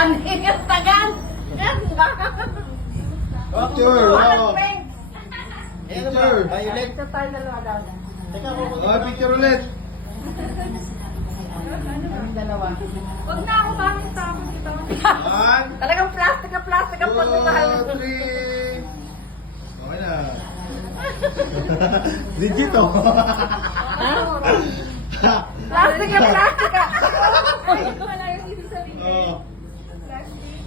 Yung tagan. Picture. Oh. Picture. Violet. Ito tayo dalawa daw. Teka, kukunin Oh, picture ulit. Yung dalawa. Huwag na ako bakit tapos ito. 1, Talagang plastic ang 2, pagmamahal. 3. Okay na. Legit oh. Plastic ang plastic ah. Wala yung ibig sabihin. Oh. Plastic.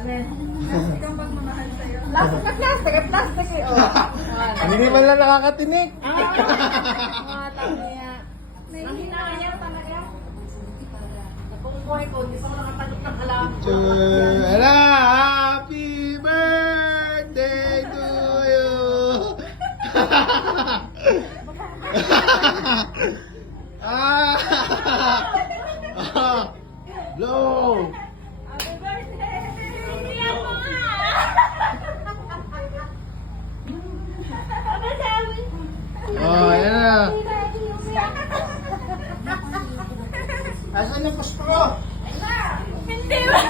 Alin? Plastic ang pagmamahal sa'yo. Plastic ang plastic ang plastic eh. Oh. Hindi man lang nakakatinik. Tama yan. Nahihinayan talaga. Kung buhay ko, hindi pa ako nakatanggap ng alam. Picture. Hello, happy birthday to you. Blow. Happy birthday! Iyan mo nga! Ano sabi? Oh, ayan na. Asan yung puspro? Hindi ba?